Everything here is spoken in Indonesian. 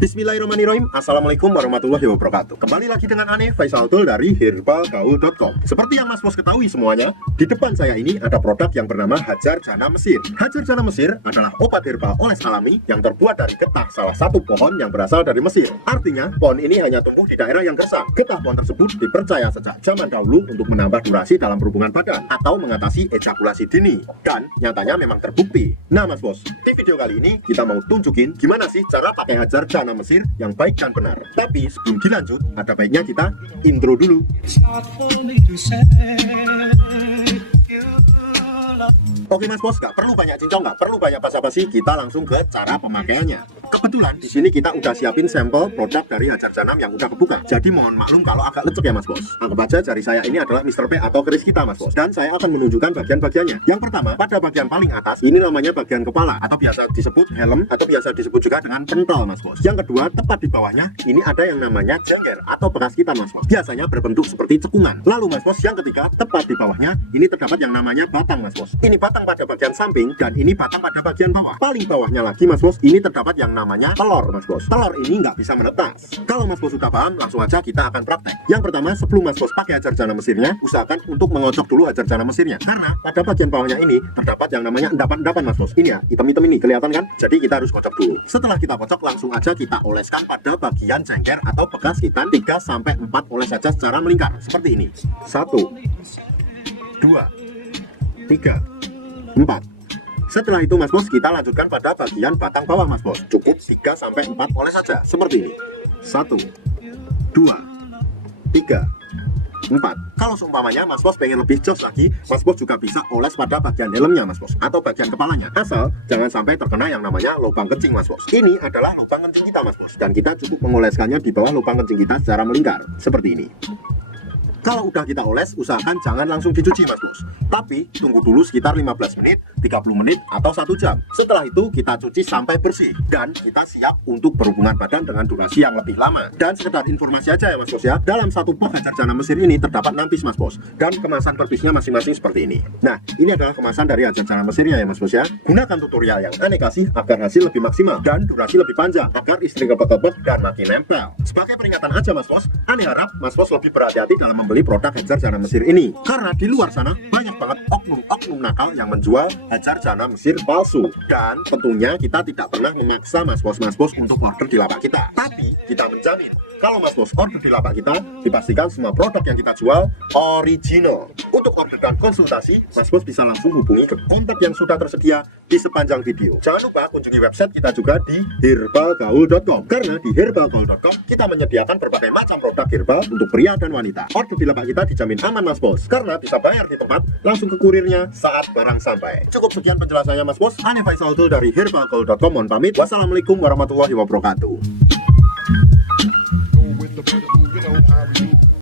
Bismillahirrahmanirrahim. Assalamualaikum warahmatullahi wabarakatuh. Kembali lagi dengan Ane Faisal Tul dari herbalgaul.com. Seperti yang Mas Bos ketahui semuanya, di depan saya ini ada produk yang bernama Hajar Jana Mesir. Hajar Jana Mesir adalah obat herbal oles alami yang terbuat dari getah salah satu pohon yang berasal dari Mesir. Artinya, pohon ini hanya tumbuh di daerah yang gersang. Getah pohon tersebut dipercaya sejak zaman dahulu untuk menambah durasi dalam berhubungan badan atau mengatasi ejakulasi dini. Dan nyatanya memang terbukti. Nah Mas Bos, di video kali ini kita mau tunjukin gimana sih cara pakai Hajar Jana Mesir yang baik dan benar. Tapi sebelum dilanjut, ada baiknya kita intro dulu. Oke Mas Bos, nggak perlu banyak cincong, nggak perlu banyak basa-basi, kita langsung ke cara pemakaiannya. Kebetulan di sini kita udah siapin sampel produk dari Hajar Janam yang udah kebuka. Jadi mohon maklum kalau agak lecek ya Mas Bos. Anggap aja jari saya ini adalah Mr. P atau keris kita Mas Bos. Dan saya akan menunjukkan bagian-bagiannya. Yang pertama, pada bagian paling atas, ini namanya bagian kepala atau biasa disebut helm atau biasa disebut juga dengan pentol Mas Bos. Yang kedua, tepat di bawahnya, ini ada yang namanya jengger atau bekas kita Mas Bos. Biasanya berbentuk seperti cekungan. Lalu Mas Bos, yang ketiga, tepat di bawahnya, ini terdapat yang namanya batang Mas Bos. Ini batang pada bagian samping dan ini batang pada bagian bawah. Paling bawahnya lagi Mas Bos, ini terdapat yang namanya telur Mas Bos. Telur ini nggak bisa menetas. Kalau Mas Bos sudah paham, langsung aja kita akan praktek. Yang pertama, sebelum Mas Bos pakai Hajar Jana Mesirnya, usahakan untuk mengocok dulu Hajar Jana Mesirnya. Karena pada bagian bawahnya ini terdapat yang namanya endapan-endapan Mas Bos. Ini ya, hitam-hitam ini kelihatan kan? Jadi kita harus kocok dulu. Setelah kita kocok, langsung aja kita oleskan pada bagian jengger atau bekas hitam 3-4 oles saja secara melingkar. Seperti ini. 1 2 3 4. Setelah itu Mas Bos, kita lanjutkan pada bagian batang bawah Mas Bos. Cukup 3-4 oles saja, seperti ini. 1 2 3 4. Kalau seumpamanya Mas Bos pengen lebih jos lagi, Mas Bos juga bisa oles pada bagian helmnya Mas Bos, atau bagian kepalanya. Asal jangan sampai terkena yang namanya lubang kencing Mas Bos. Ini adalah lubang kencing kita Mas Bos, dan kita cukup mengoleskannya di bawah lubang kencing kita secara melingkar, seperti ini. Kalau udah kita oles, usahakan jangan langsung dicuci Mas Bos, tapi tunggu dulu sekitar 15 menit, 30 menit, atau 1 jam. Setelah itu kita cuci sampai bersih, dan kita siap untuk berhubungan badan dengan durasi yang lebih lama. Dan sekedar informasi aja ya Mas Bos ya, dalam satu pot Hajar Jana Mesir ini terdapat 6 piece Mas Bos, dan kemasan per piece-nya masing-masing seperti ini. Nah, ini adalah kemasan dari Hajar Jana Mesirnya ya Mas Bos ya. Gunakan tutorial yang Ane kasih agar hasil lebih maksimal dan durasi lebih panjang, agar istri kepek-kepek dan makin nempel. Sebagai peringatan aja Mas Bos, Ane harap Mas Bos lebih berhati-hati dalam membeli produk Hajar Jana Mesir ini, karena di luar sana banyak banget oknum-oknum nakal yang menjual Hajar Jana Mesir palsu. Dan tentunya kita tidak pernah memaksa Mas Bos untuk order di lapak kita, tapi kita menjamin kalau Mas Bos order di lapak kita, dipastikan semua produk yang kita jual original. Untuk order dan konsultasi, Mas Bos bisa langsung hubungi ke kontak yang sudah tersedia di sepanjang video. Jangan lupa kunjungi website kita juga di herbalgaul.com, karena di herbalgaul.com kita menyediakan berbagai macam produk herbal untuk pria dan wanita. Order di lapak kita dijamin aman Mas Bos, karena bisa bayar di tempat, langsung ke kurirnya saat barang sampai. Cukup sekian penjelasannya Mas Bos. Ane Faisal Tul dari herbalgaul.com mohon pamit. Wassalamualaikum warahmatullahi wabarakatuh.